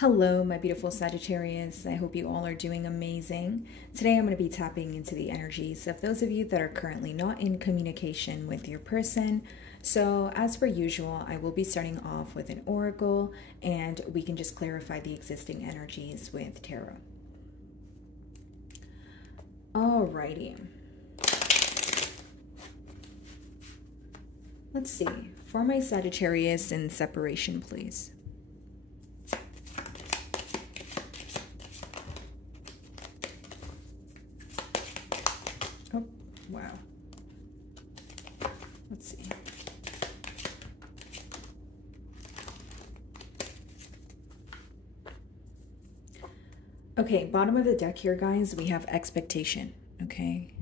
Hello, my beautiful Sagittarius. I hope you all are doing amazing. Today I'm going to be tapping into the energies of those of you that are currently not in communication with your person. So, as per usual, I will be starting off with an oracle and we can just clarify the existing energies with tarot. Alrighty. Let's see. For my Sagittarius in separation, please. Oh, wow. Let's see. Okay, bottom of the deck here, guys, we have expectation, okay?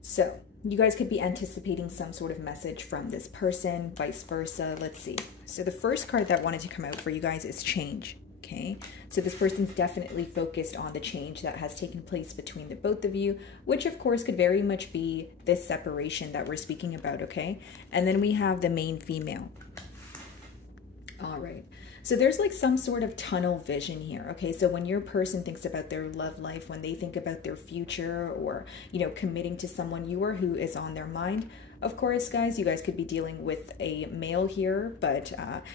So, you guys could be anticipating some sort of message from this person, vice versa. Let's see. So the first card that wanted to come out for you guys is change. Okay, so this person's definitely focused on the change that has taken place between the both of you, which of course could very much be this separation that we're speaking about, okay? And then we have the main female. All right, so there's like some sort of tunnel vision here, okay? So when your person thinks about their love life, when they think about their future or, you know, committing to someone, you are who is on their mind. Of course, guys, you guys could be dealing with a male here, but,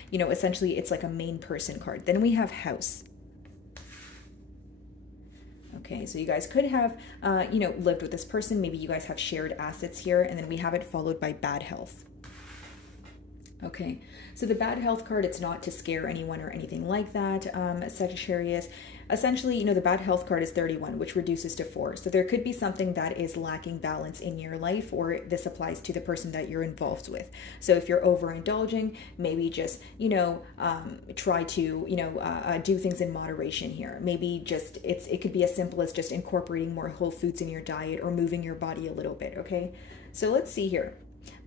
you know, essentially it's like a main person card. Then we have house. Okay, so you guys could have, you know, lived with this person. Maybe you guys have shared assets here, and then we have it followed by bad health. Okay, so the bad health card, it's not to scare anyone or anything like that, Sagittarius. Essentially, you know, the bad health card is 31, which reduces to 4. So there could be something that is lacking balance in your life, or this applies to the person that you're involved with. So if you're overindulging, maybe just, you know, try to, you know, do things in moderation here. Maybe just, it could be as simple as just incorporating more whole foods in your diet or moving your body a little bit, okay? So let's see here.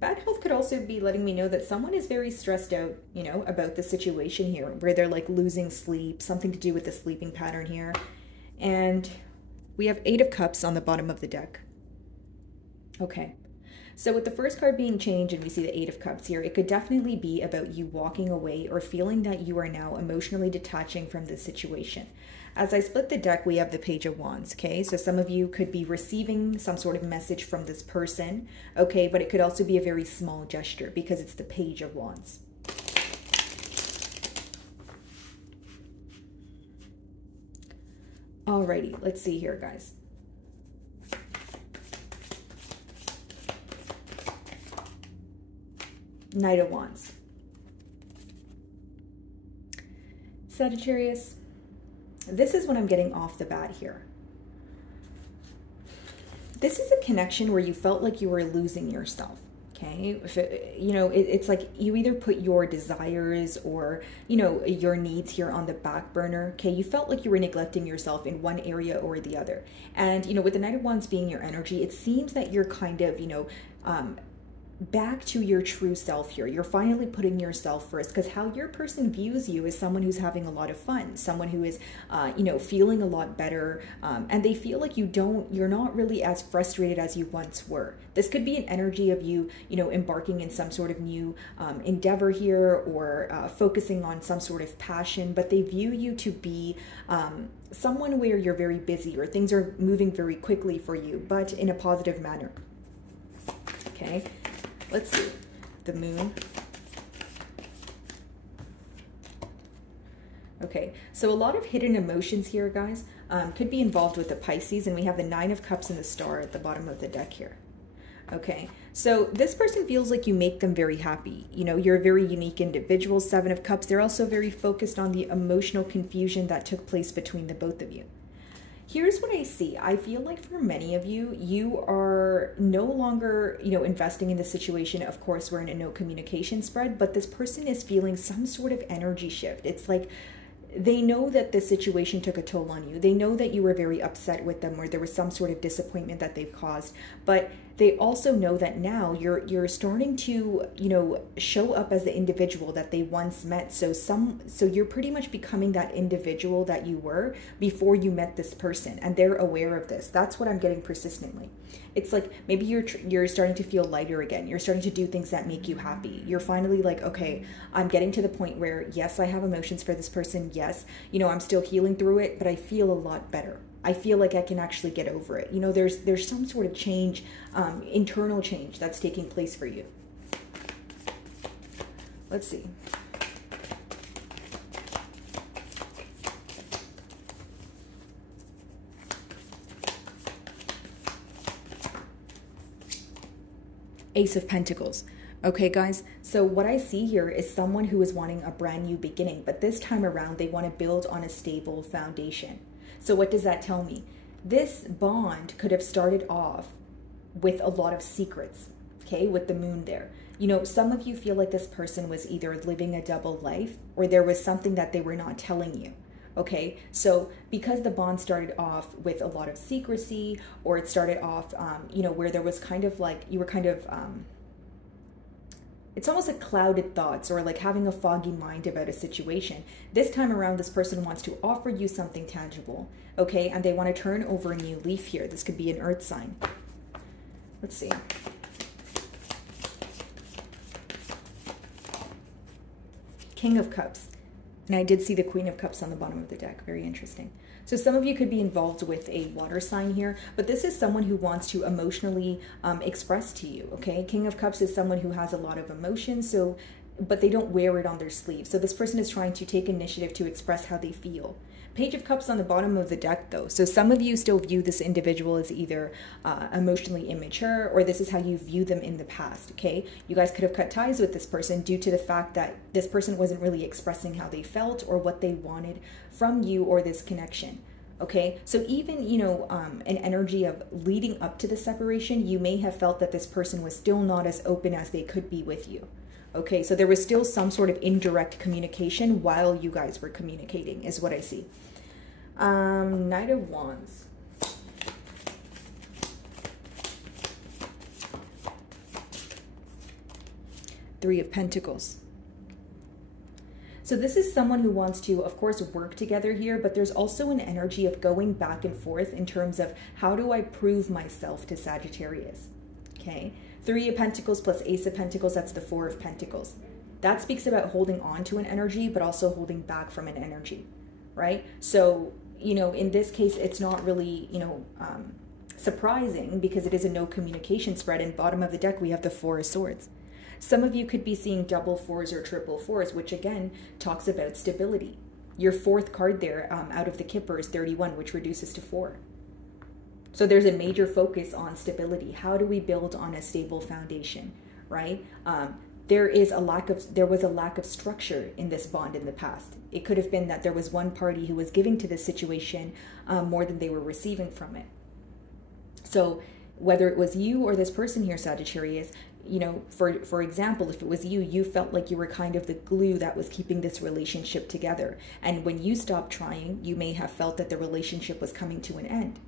Bad health could also be letting me know that someone is very stressed out, you know, about the situation here, where they're like losing sleep, something to do with the sleeping pattern here. And we have 8 of Cups on the bottom of the deck. Okay. So with the first card being change and we see the 8 of Cups here, it could definitely be about you walking away or feeling that you are now emotionally detaching from the situation. As I split the deck, we have the Page of Wands, okay? So some of you could be receiving some sort of message from this person, okay? But it could also be a very small gesture because it's the Page of Wands. Alrighty, let's see here, guys. Knight of Wands. Sagittarius, this is what I'm getting off the bat here. This is a connection where you felt like you were losing yourself, okay? If it, you know, it's like you either put your desires or, you know, your needs here on the back burner, okay? You felt like you were neglecting yourself in one area or the other. And, you know, with the Knight of Wands being your energy, it seems that you're kind of, you know, back to your true self here. You're finally putting yourself first, because how your person views you is someone who's having a lot of fun, someone who is, you know, feeling a lot better, and they feel like you're not really as frustrated as you once were. This could be an energy of you, you know, embarking in some sort of new endeavor here, or focusing on some sort of passion, but they view you to be someone where you're very busy or things are moving very quickly for you, but in a positive manner. Okay. Let's see, the Moon. Okay, so a lot of hidden emotions here, guys, could be involved with the Pisces, and we have the 9 of Cups and the Star at the bottom of the deck here. Okay, so this person feels like you make them very happy. You know, you're a very unique individual, 7 of Cups. They're also very focused on the emotional confusion that took place between the both of you. Here's what I see. I feel like for many of you, you are no longer, you know, investing in the situation. Of course, we're in a no communication spread, but this person is feeling some sort of energy shift. It's like they know that the situation took a toll on you. They know that you were very upset with them, or there was some sort of disappointment that they've caused, but they also know that now you're starting to, you know, show up as the individual that they once met. So you're pretty much becoming that individual that you were before you met this person, and they're aware of this. That's what I'm getting persistently. It's like maybe you're starting to feel lighter again. You're starting to do things that make you happy. You're finally like, okay, I'm getting to the point where, yes, I have emotions for this person. Yes, you know, I'm still healing through it, but I feel a lot better. I feel like I can actually get over it. You know, there's some sort of change, internal change that's taking place for you. Let's see. Ace of Pentacles. Okay, guys, so what I see here is someone who is wanting a brand new beginning, but this time around, they want to build on a stable foundation. So what does that tell me? This bond could have started off with a lot of secrets, okay, with the moon there. You know, some of you feel like this person was either living a double life or there was something that they were not telling you. Okay, so because the bond started off with a lot of secrecy, or it started off, you know, where there was kind of like, you were kind of, it's almost like clouded thoughts or like having a foggy mind about a situation. This time around, this person wants to offer you something tangible, okay? And they want to turn over a new leaf here. This could be an earth sign. Let's see. King of Cups. And I did see the Queen of Cups on the bottom of the deck. Very interesting. So some of you could be involved with a water sign here, but this is someone who wants to emotionally express to you, okay? King of Cups is someone who has a lot of emotion, so, but they don't wear it on their sleeve. So this person is trying to take initiative to express how they feel. Page of Cups on the bottom of the deck, though. So some of you still view this individual as either emotionally immature, or this is how you view them in the past, okay? You guys could have cut ties with this person due to the fact that this person wasn't really expressing how they felt or what they wanted from you or this connection, okay? So even, you know, an energy of leading up to the separation, you may have felt that this person was still not as open as they could be with you. Okay, so there was still some sort of indirect communication while you guys were communicating, is what I see. Knight of Wands. Three of Pentacles. So this is someone who wants to, of course, work together here, but there's also an energy of going back and forth in terms of how do I prove myself to Sagittarius, okay? Three of Pentacles plus Ace of Pentacles, that's the Four of Pentacles. That speaks about holding on to an energy, but also holding back from an energy, right? So, you know, in this case, it's not really, you know, surprising because it is a no communication spread. And bottom of the deck, we have the Four of Swords. Some of you could be seeing double fours or triple fours, which again talks about stability. Your fourth card there out of the Kipper is 31, which reduces to 4. So there's a major focus on stability. How do we build on a stable foundation, right? There was a lack of structure in this bond in the past. It could have been that there was one party who was giving to this situation more than they were receiving from it. So whether it was you or this person here, Sagittarius, you know, for example, if it was you, you felt like you were kind of the glue that was keeping this relationship together. And when you stopped trying, you may have felt that the relationship was coming to an end.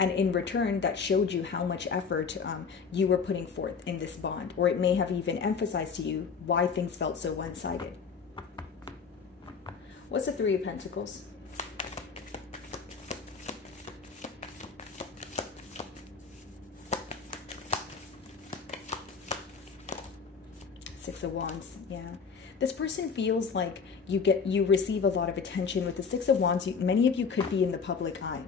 And in return, that showed you how much effort you were putting forth in this bond. Or it may have even emphasized to you why things felt so one-sided. What's the Three of Pentacles? Six of Wands, yeah. This person feels like you receive a lot of attention. With the Six of Wands, many of you could be in the public eye.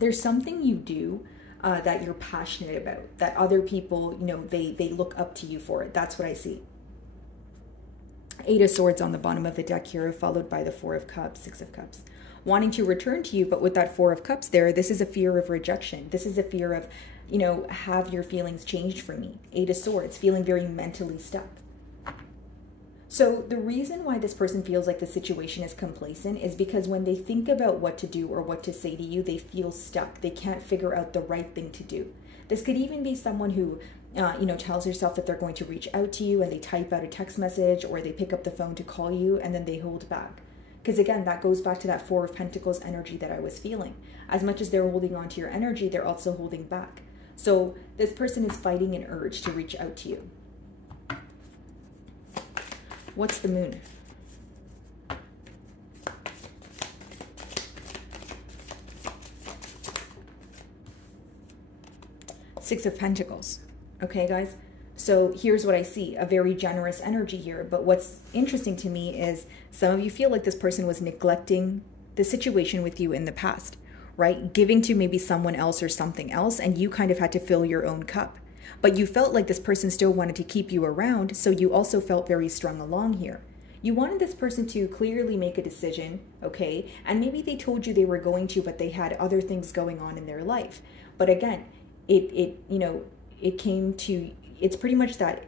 There's something you do that you're passionate about, that other people, you know, they look up to you for it. That's what I see. Eight of Swords on the bottom of the deck here, followed by the Four of Cups, Six of Cups. Wanting to return to you, but with that Four of Cups there, this is a fear of rejection. This is a fear of, you know, have your feelings changed for me? Eight of Swords, feeling very mentally stuck. So the reason why this person feels like the situation is complacent is because when they think about what to do or what to say to you, they feel stuck. They can't figure out the right thing to do. This could even be someone who, you know, tells herself that they're going to reach out to you and they type out a text message or they pick up the phone to call you and then they hold back. Because again, that goes back to that Four of Pentacles energy that I was feeling. As much as they're holding on to your energy, they're also holding back. So this person is fighting an urge to reach out to you. What's the moon? Six of Pentacles. Okay, guys? So here's what I see, a very generous energy here. But what's interesting to me is some of you feel like this person was neglecting the situation with you in the past, right? Giving to maybe someone else or something else, and you kind of had to fill your own cup. But you felt like this person still wanted to keep you around, so you also felt very strung along here. You wanted this person to clearly make a decision, okay? And maybe they told you they were going to, but they had other things going on in their life. But again, it came to, it's pretty much that,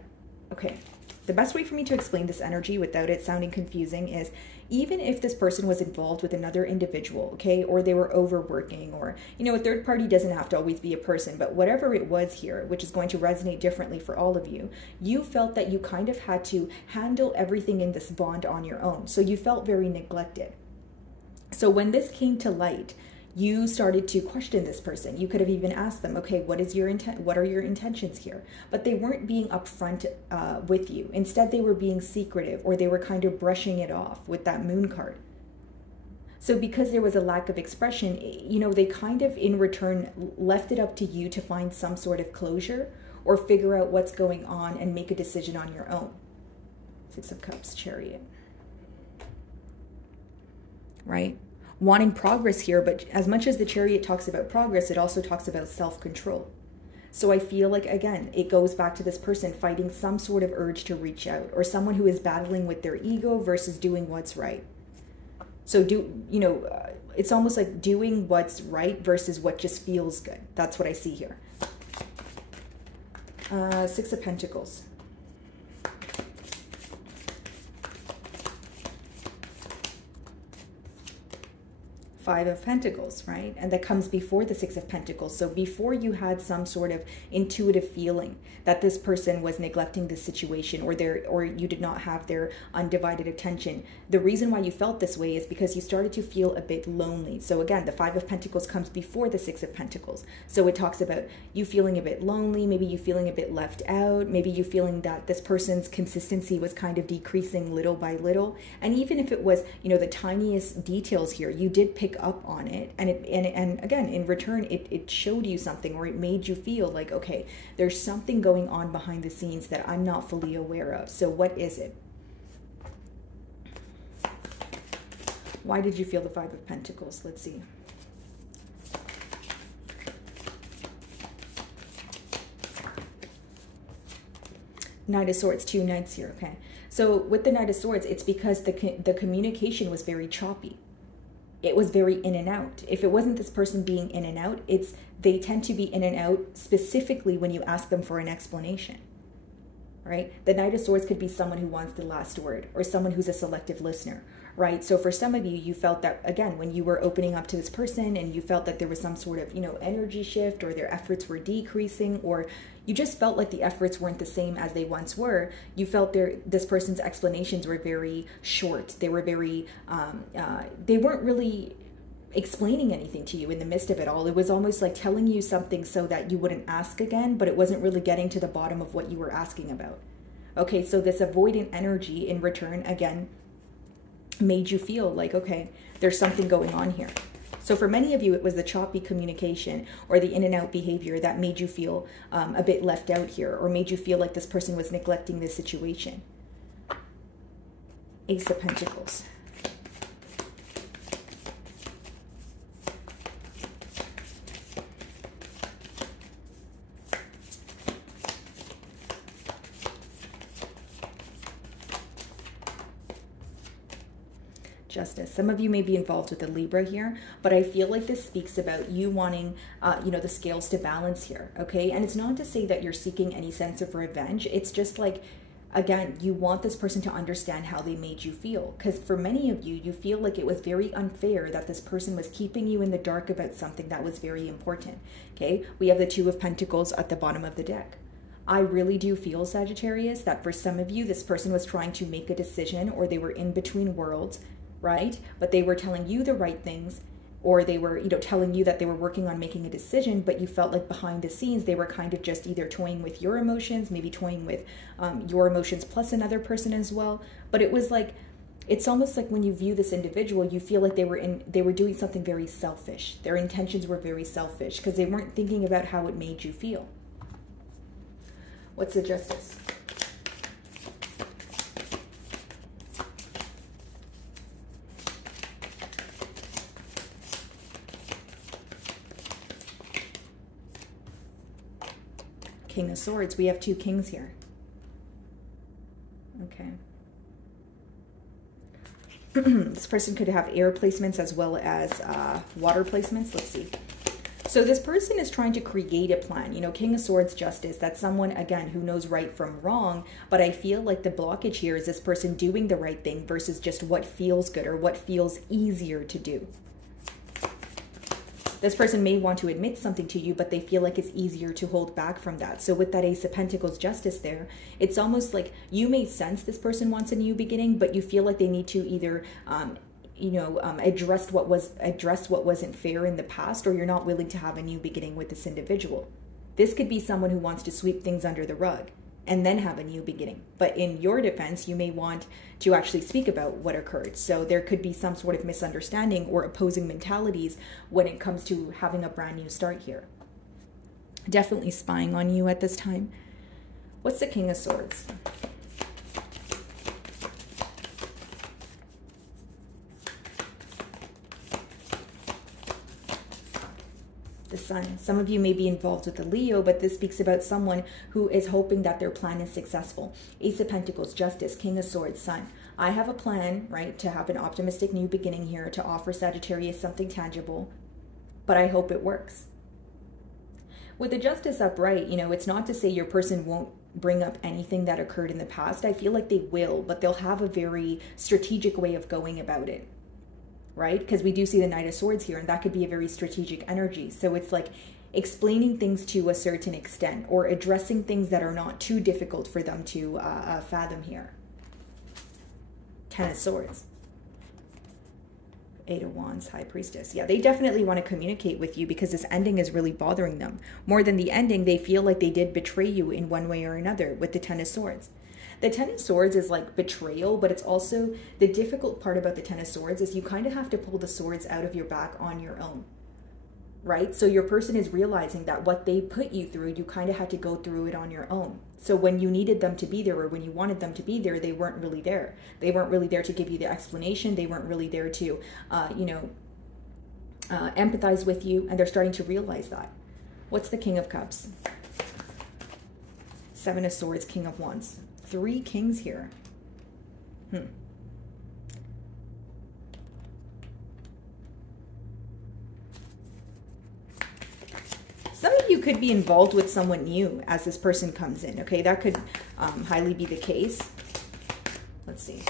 okay, the best way for me to explain this energy without it sounding confusing is even if this person was involved with another individual, okay, or they were overworking, or, a third party doesn't have to always be a person, but whatever it was here, which is going to resonate differently for all of you, you felt that you kind of had to handle everything in this bond on your own. So you felt very neglected. So when this came to light, you started to question this person. You could have even asked them, okay, what is your intent? What are your intentions here? But they weren't being upfront with you. Instead, they were being secretive, or they were kind of brushing it off with that moon card. So because there was a lack of expression, they kind of in return left it up to you to find some sort of closure or figure out what's going on and make a decision on your own. Six of Cups, Chariot. Right? Wanting progress here, but as much as the Chariot talks about progress, it also talks about self-control. So I feel like, again, it goes back to this person fighting some sort of urge to reach out, or someone who is battling with their ego versus doing what's right. So it's almost like doing what's right versus what just feels good. That's what I see here. Six of Pentacles. Five of Pentacles, right? And that comes before the Six of Pentacles. So before you had some sort of intuitive feeling that this person was neglecting the situation, or you did not have their undivided attention. The reason why you felt this way is because you started to feel a bit lonely. So again, the Five of Pentacles comes before the Six of Pentacles. So it talks about you feeling a bit lonely, maybe you feeling a bit left out, maybe you feeling that this person's consistency was kind of decreasing little by little. And even if it was, the tiniest details here, you did pick up on it, and again, in return, it showed you something, or it made you feel like, okay, there's something going on behind the scenes that I'm not fully aware of. So what is it? Why did you feel the Five of Pentacles? Let's see. Knight of Swords, two knights here, okay? So with the Knight of Swords, it's because the communication was very choppy. It was very in and out. If it wasn't this person being in and out, they tend to be in and out specifically when you ask them for an explanation, right? The Knight of Swords could be someone who wants the last word, or someone who's a selective listener, right? So for some of you, you felt that, again, when you were opening up to this person and you felt that there was some sort of, energy shift, or their efforts were decreasing, or you just felt like the efforts weren't the same as they once were. You felt this person's explanations were very short. They were very, they weren't really explaining anything to you in the midst of it all. It was almost like telling you something so that you wouldn't ask again, but it wasn't really getting to the bottom of what you were asking about. Okay, so this avoidant energy in return, again, made you feel like, okay, there's something going on here. So for many of you, it was the choppy communication or the in and out behavior that made you feel a bit left out here, or made you feel like this person was neglecting the situation. Ace of Pentacles. Justice. Some of you may be involved with a Libra here, but I feel like this speaks about you wanting, the scales to balance here, okay? And it's not to say that you're seeking any sense of revenge. It's just like, again, you want this person to understand how they made you feel. Because for many of you, you feel like it was very unfair that this person was keeping you in the dark about something that was very important, okay? We have the Two of Pentacles at the bottom of the deck. I really do feel, Sagittarius, that for some of you, this person was trying to make a decision, or they were in between worlds, right? But they were telling you the right things, or they were, you know, telling you that they were working on making a decision, but you felt like behind the scenes they were kind of just either toying with your emotions, maybe toying with your emotions plus another person as well. But it was like, it's almost like when you view this individual, you feel like they were doing something very selfish. Their intentions were very selfish because they weren't thinking about how it made you feel. What's the Justice? King of Swords. We have two kings here. Okay. This person could have air placements as well as water placements. Let's see. So this person is trying to create a plan. You know, King of Swords, Justice. That's someone, again, who knows right from wrong. But I feel like the blockage here is this person doing the right thing versus just what feels good or what feels easier to do. This person may want to admit something to you, but they feel like it's easier to hold back from that. So with that Ace of Pentacles, Justice there, it's almost like you may sense this person wants a new beginning, but you feel like they need to either, address what wasn't fair in the past, or you're not willing to have a new beginning with this individual. This could be someone who wants to sweep things under the rug and then have a new beginning. But in your defense, you may want to actually speak about what occurred. So there could be some sort of misunderstanding or opposing mentalities when it comes to having a brand new start here. Definitely spying on you at this time. What's the King of Swords? The Sun. Some of you may be involved with the Leo, but this speaks about someone who is hoping that their plan is successful. Ace of Pentacles, Justice, King of Swords, Sun. I have a plan, right, to have an optimistic new beginning here, to offer Sagittarius something tangible, but I hope it works. With the Justice upright, you know, it's not to say your person won't bring up anything that occurred in the past. I feel like they will, but they'll have a very strategic way of going about it. Right? Because we do see the Knight of Swords here, and that could be a very strategic energy. So it's like explaining things to a certain extent, or addressing things that are not too difficult for them to fathom here. Ten of Swords. Eight of Wands, High Priestess. Yeah, they definitely want to communicate with you because this ending is really bothering them. More than the ending, they feel like they did betray you in one way or another with the Ten of Swords. The Ten of Swords is like betrayal, but it's also the difficult part about the Ten of Swords is you kind of have to pull the swords out of your back on your own, right? So your person is realizing that what they put you through, you kind of had to go through it on your own. So when you needed them to be there, or when you wanted them to be there, they weren't really there. They weren't really there to give you the explanation. They weren't really there to, empathize with you, and they're starting to realize that. What's the King of Cups? Seven of Swords, King of Wands. Three kings here. Some of you could be involved with someone new as this person comes in. Okay, that could highly be the case. Let's see.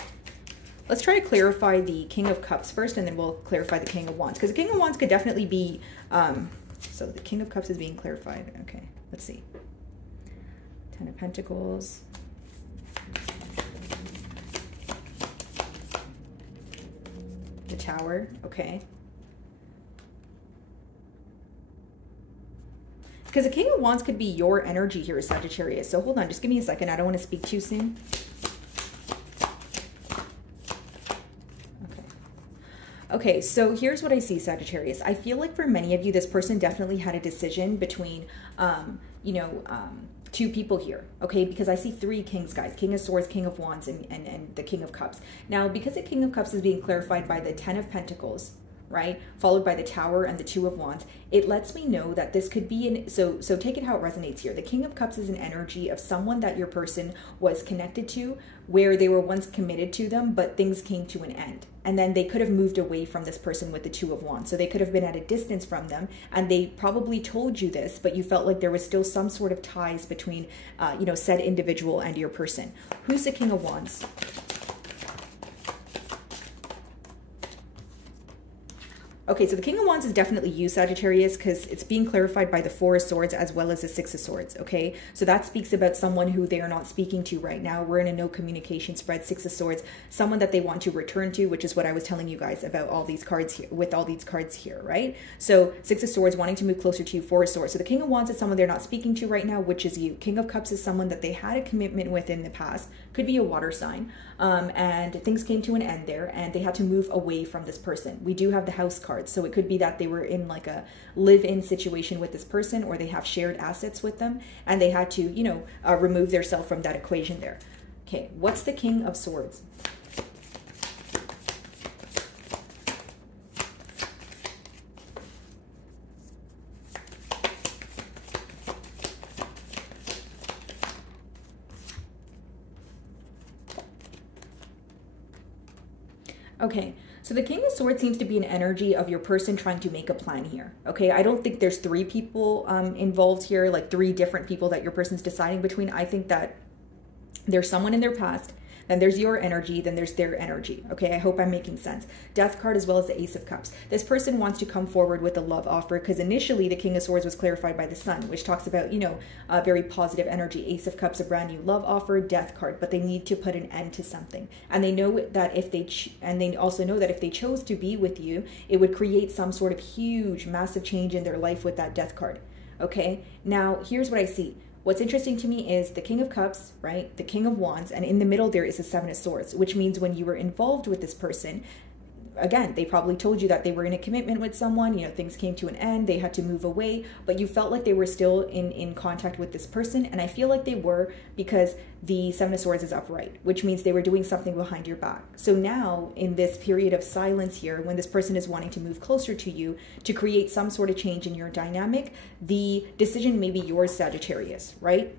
Let's try to clarify the King of Cups first, and then we'll clarify the King of Wands. Because the King of Wands could definitely be... so the King of Cups is being clarified. Okay, let's see. Ten of Pentacles. The Tower, okay. Because the King of Wands could be your energy here, Sagittarius. So hold on, just give me a second. I don't want to speak too soon. Okay, so here's what I see, Sagittarius. I feel like for many of you, this person definitely had a decision between, two people here, okay? Because I see three kings, guys. King of Swords, King of Wands, and the King of Cups. Now, because the King of Cups is being clarified by the Ten of Pentacles, right? Followed by the Tower and the Two of Wands, it lets me know that this could be so take it how it resonates here. The King of Cups is an energy of someone that your person was connected to, where they were once committed to them, but things came to an end. And then they could have moved away from this person with the Two of Wands. So they could have been at a distance from them, and they probably told you this, but you felt like there was still some sort of ties between, said individual and your person. Who's the King of Wands? Okay, so the King of Wands is definitely you, Sagittarius, because it's being clarified by the Four of Swords as well as the Six of Swords, okay? So that speaks about someone who they are not speaking to right now. We're in a no communication spread, Six of Swords, someone that they want to return to, which is what I was telling you guys about all these cards here, with all these cards here, right? So Six of Swords wanting to move closer to you, Four of Swords. So the King of Wands is someone they're not speaking to right now, which is you. King of Cups is someone that they had a commitment with in the past, could be a water sign, and things came to an end there, and they had to move away from this person. We do have the House card, so it could be that they were in like a live-in situation with this person, or they have shared assets with them, and they had to, you know, remove themselves from that equation there. Okay, what's the King of Swords? Okay, so the King of Swords seems to be an energy of your person trying to make a plan here. Okay, I don't think there's three people involved here, like three different people that your person's deciding between. I think that there's someone in their past, then there's your energy, then there's their energy. Okay, I hope I'm making sense. Death card as well as the Ace of Cups. This person wants to come forward with a love offer because initially the King of Swords was clarified by the Sun, which talks about, you know, very positive energy. Ace of Cups, a brand new love offer, Death card, but they need to put an end to something. And they know that if they, and they also know that if they chose to be with you, it would create some sort of huge, massive change in their life with that Death card. Okay, now here's what I see. What's interesting to me is the King of Cups, right? The King of Wands, and in the middle there is the Seven of Swords, which means when you were involved with this person, again, they probably told you that they were in a commitment with someone, you know, things came to an end, they had to move away, but you felt like they were still in contact with this person, and I feel like they were because the Seven of Swords is upright, which means they were doing something behind your back. So now, in this period of silence here, when this person is wanting to move closer to you to create some sort of change in your dynamic, the decision may be yours, Sagittarius, right?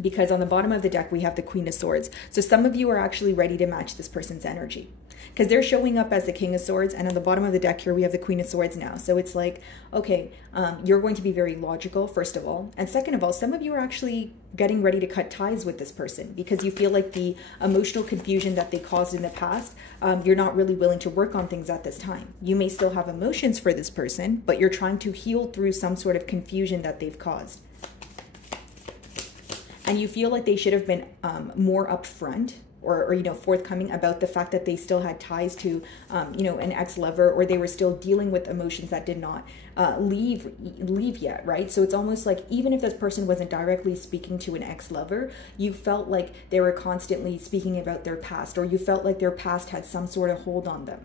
Because on the bottom of the deck, we have the Queen of Swords. So some of you are actually ready to match this person's energy because they're showing up as the King of Swords. And on the bottom of the deck here, we have the Queen of Swords now. So it's like, okay, you're going to be very logical, first of all. And second of all, some of you are actually getting ready to cut ties with this person because you feel like the emotional confusion that they caused in the past, you're not really willing to work on things at this time. You may still have emotions for this person, but you're trying to heal through some sort of confusion that they've caused. And you feel like they should have been more upfront or you know, forthcoming about the fact that they still had ties to, you know, an ex-lover, or they were still dealing with emotions that did not leave yet, right? So it's almost like even if this person wasn't directly speaking to an ex-lover, you felt like they were constantly speaking about their past, or you felt like their past had some sort of hold on them.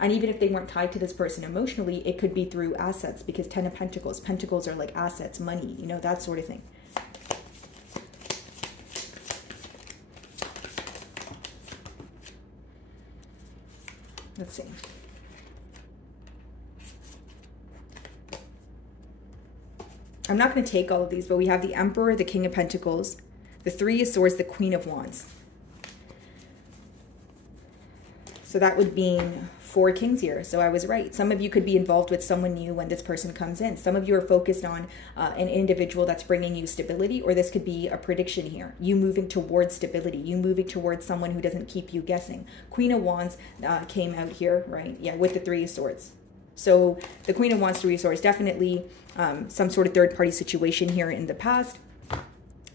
And even if they weren't tied to this person emotionally, it could be through assets, because Ten of Pentacles. Pentacles are like assets, money, you know, that sort of thing. Let's see. I'm not going to take all of these, but we have the Emperor, the King of Pentacles, the Three of Swords, the Queen of Wands. So that would mean 4 kings here. So I was right. Some of you could be involved with someone new when this person comes in. Some of you are focused on an individual that's bringing you stability, or this could be a prediction here. You moving towards stability. You moving towards someone who doesn't keep you guessing. Queen of Wands came out here, right? Yeah, with the Three of Swords. So the Queen of Wands, Three of Swords, definitely some sort of third-party situation here in the past.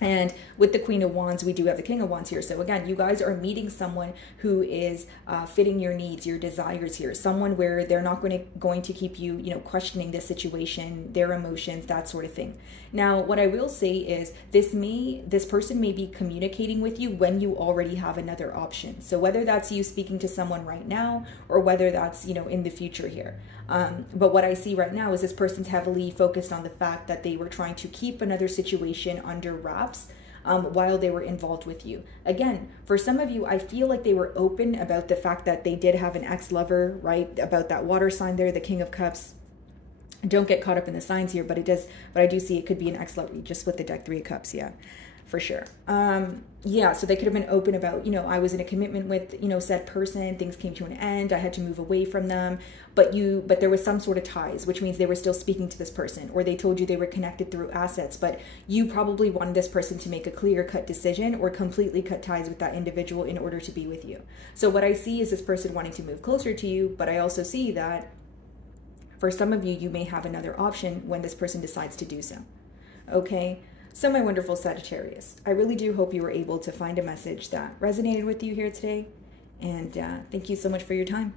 And with the Queen of Wands, we do have the King of Wands here. So again, you guys are meeting someone who is fitting your needs, your desires here. Someone where they're not going to keep you, you know, questioning this situation, their emotions, that sort of thing. Now, what I will say is this person may be communicating with you when you already have another option. So whether that's you speaking to someone right now, or whether that's, you know, in the future here. But what I see right now is this person's heavily focused on the fact that they were trying to keep another situation under wraps while they were involved with you. Again, for some of you, I feel like they were open about the fact that they did have an ex-lover, right? About that water sign there, the King of Cups. Don't get caught up in the signs here, but I do see it could be an ex-lover just with the deck Three of Cups, yeah. for sure. Yeah, so they could have been open about, I was in a commitment with, said person, things came to an end, I had to move away from them, but there was some sort of ties, which means they were still speaking to this person, or they told you they were connected through assets, but you probably wanted this person to make a clear-cut decision or completely cut ties with that individual in order to be with you. So what I see is this person wanting to move closer to you, but I also see that for some of you, you may have another option when this person decides to do so. Okay? So my wonderful Sagittarius, I really do hope you were able to find a message that resonated with you here today. And thank you so much for your time.